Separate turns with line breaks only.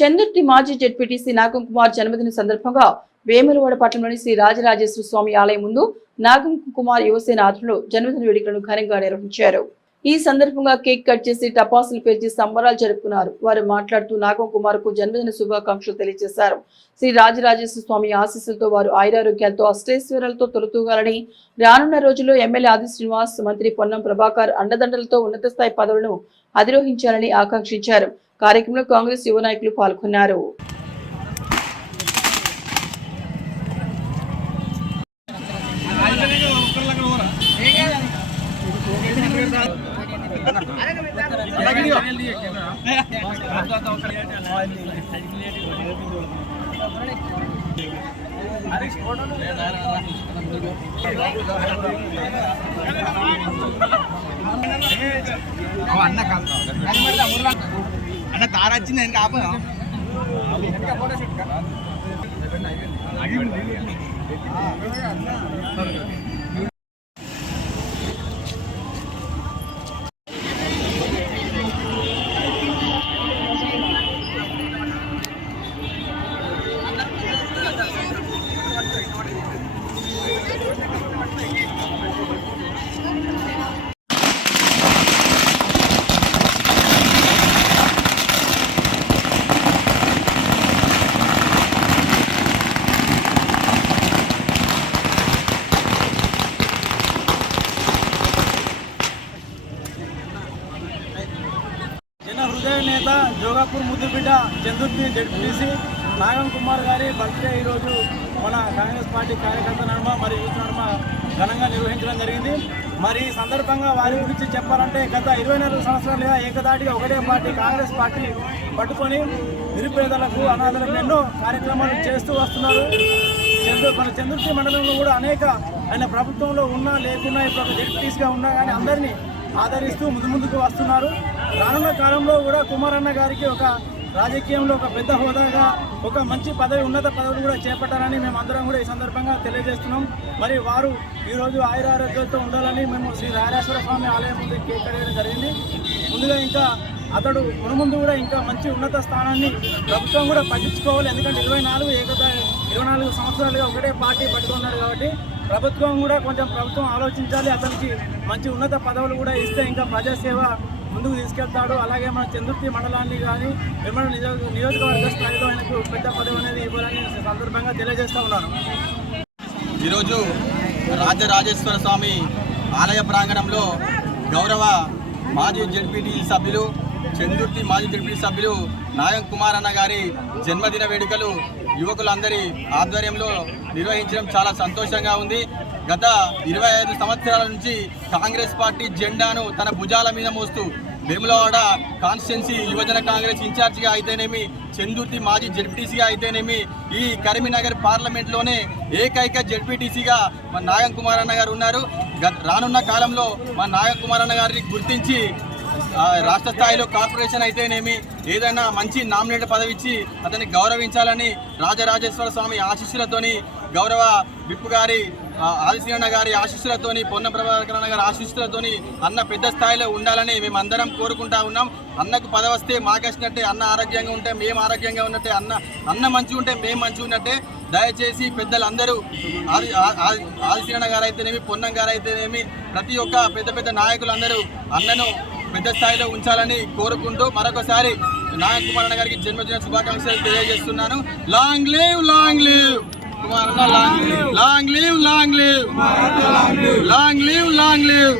చందుర్తి మాజీ జెడ్పీటీసీ నాగం కుమార్ జన్మదిన సందర్భంగా వేములవాడ పట్టణంలోని శ్రీ రాజరాజేశ్వర స్వామి ఆలయం ముందు నాగం కుమార్ యువసేన ఆధ్వర్యంలో జన్మదిన వేడుకలను ఘనంగా నిర్వహించారు. ఈ సందర్భంగా కేక్ కట్ చేసి టపాసులు పేర్చి సంబరాలు జరుపుకున్నారు. వారు మాట్లాడుతూ నాగం కుమార్కు జన్మదిన శుభాకాంక్షలు తెలియజేశారు. శ్రీ రాజరాజేశ్వర స్వామి ఆశీస్సులతో వారు ఆయురారోగ్యాలతో అష్టైశ్వర్యాలతో తొలతూగాలని రానున్న రోజుల్లో ఎమ్మెల్యే ఆది శ్రీనివాస్ మంత్రి పొన్నం ప్రభాకర్ అండదండలతో ఉన్నత స్థాయి పదవులను అధిరోహించాలని ఆకాంక్షించారు. కార్యక్రమంలో కాంగ్రెస్ యువ నాయకులు పాల్గొన్నారు.
అన్న కాదు. అన్న తార వచ్చింది వెనక ఆపదా
నా హృదయ నేత జోగాపూర్ ముద్దుబిడ్డ చందుర్తి జడ్పీసీ నాగం కుమార్ గారి బర్త్డే ఈరోజు మన కాంగ్రెస్ పార్టీ కార్యకర్త నడుమ మరి యూత్ నడుమ ఘనంగా నిర్వహించడం జరిగింది. మరి ఈ సందర్భంగా వారి గురించి చెప్పాలంటే గత ఇరవై నాలుగు సంవత్సరాలుగా ఏకదాటిగా ఒకటే పార్టీ కాంగ్రెస్ పార్టీ పట్టుకొని నిరుపేదలకు అనాథలకు ఎన్నో కార్యక్రమాలు చేస్తూ వస్తున్నారు. చంద్రు మన చంద్రుతి మండలంలో కూడా అనేక ఆయన ప్రభుత్వంలో ఉన్నా లేకున్నా ఇప్పుడు ఒక జడ్పీస్గా ఉన్నా కానీ అందరినీ ఆదరిస్తూ ముందు ముందుకు వస్తున్నారు. రానున్న కాలంలో కూడా కుమారన్న గారికి ఒక రాజకీయంలో ఒక పెద్ద హోదాగా ఒక మంచి పదవి ఉన్నత పదవులు కూడా చేపట్టాలని మేము అందరం కూడా ఈ సందర్భంగా తెలియజేస్తున్నాం. మరి వారు ఈరోజు ఆయురారోగ్యాలతో ఉండాలని మేము శ్రీ రాజేశ్వర స్వామి ఆలయం ముందు కేక్ కడగడం జరిగింది. ముందుగా ఇంకా అతడు మునుముందు కూడా ఇంకా మంచి ఉన్నత స్థానాన్ని ప్రభుత్వం కూడా పట్టించుకోవాలి. ఎందుకంటే ఇరవై నాలుగు ఏకత ఇరవై నాలుగు సంవత్సరాలుగా ఒకటే పార్టీ పట్టుకున్నాడు కాబట్టి ప్రభుత్వం కూడా కొంచెం ప్రభుత్వం ఆలోచించాలి. అతనికి మంచి ఉన్నత పదవులు కూడా ఇస్తే ఇంకా ప్రజాసేవ ముందుకు తీసుకెళ్తాడు. అలాగే మన చంద్రుతి మండలాన్ని కానీ విమల నియోజక నియోజకవర్గ స్థాయిలో ఆయనకు పెద్ద పదవి అనేది ఇవ్వాలని సందర్భంగా తెలియజేస్తూ ఉన్నాను.
ఈరోజు రాజరాజేశ్వర స్వామి ఆలయ ప్రాంగణంలో గౌరవ మాజీ జడ్పీటీ సభ్యులు చంద్రుర్తి మాజీ జడ్పీటీ సభ్యులు నాయం కుమార్ అన్న గారి జన్మదిన వేడుకలు యువకులందరి ఆధ్వర్యంలో నిర్వహించడం చాలా సంతోషంగా ఉంది. గత ఇరవై ఐదు సంవత్సరాల నుంచి కాంగ్రెస్ పార్టీ జెండాను తన భుజాల మీద మోస్తూ వేములవాడ కాన్స్టిట్యున్సీ యువజన కాంగ్రెస్ ఇన్ఛార్జిగా అయితేనేమి చందుర్తి మాజీ జడ్పీటీసీగా అయితేనేమి ఈ కరీంనగర్ పార్లమెంట్లోనే ఏకైక జడ్పీటీసీగా మా నాగం కుమార్ అన్న గారు ఉన్నారు. రానున్న కాలంలో మా నాగం కుమార్ అన్న గారిని గుర్తించి రాష్ట్ర స్థాయిలో కార్పొరేషన్ అయితేనేమి ఏదైనా మంచి నామినేట్ పదవి ఇచ్చి అతన్ని గౌరవించాలని రాజరాజేశ్వర స్వామి ఆశీస్సులతోని గౌరవ విప్పు గారి ఆదిశీరణ గారి ఆశీస్సులతోని పొన్న ప్రభాకరణ గారి ఆశీస్సులతోని అన్న పెద్ద స్థాయిలో ఉండాలని మేమందరం కోరుకుంటా ఉన్నాం. అన్నకు పదవస్తే మాకు మాకేసినట్టే అన్న ఆరోగ్యంగా ఉంటే మేము ఆరోగ్యంగా ఉన్నట్టే అన్న అన్న మంచిగా ఉంటే మేము మంచిగా ఉన్నట్టే దయచేసి పెద్దలందరూ ఆది గారు అయితేనేమి పొన్నం గారు అయితేనేమి ప్రతి ఒక్క పెద్ద పెద్ద నాయకులందరూ అన్నను పెద్ద స్థాయిలో ఉంచాలని కోరుకుంటూ మరొకసారి నాయక్ కుమార్ అన్న గారికి జన్మదిన శుభాకాంక్షలు తెలియజేస్తున్నాను. Long live long live. Kumar అన్న long live. Long live long live. Long live long live.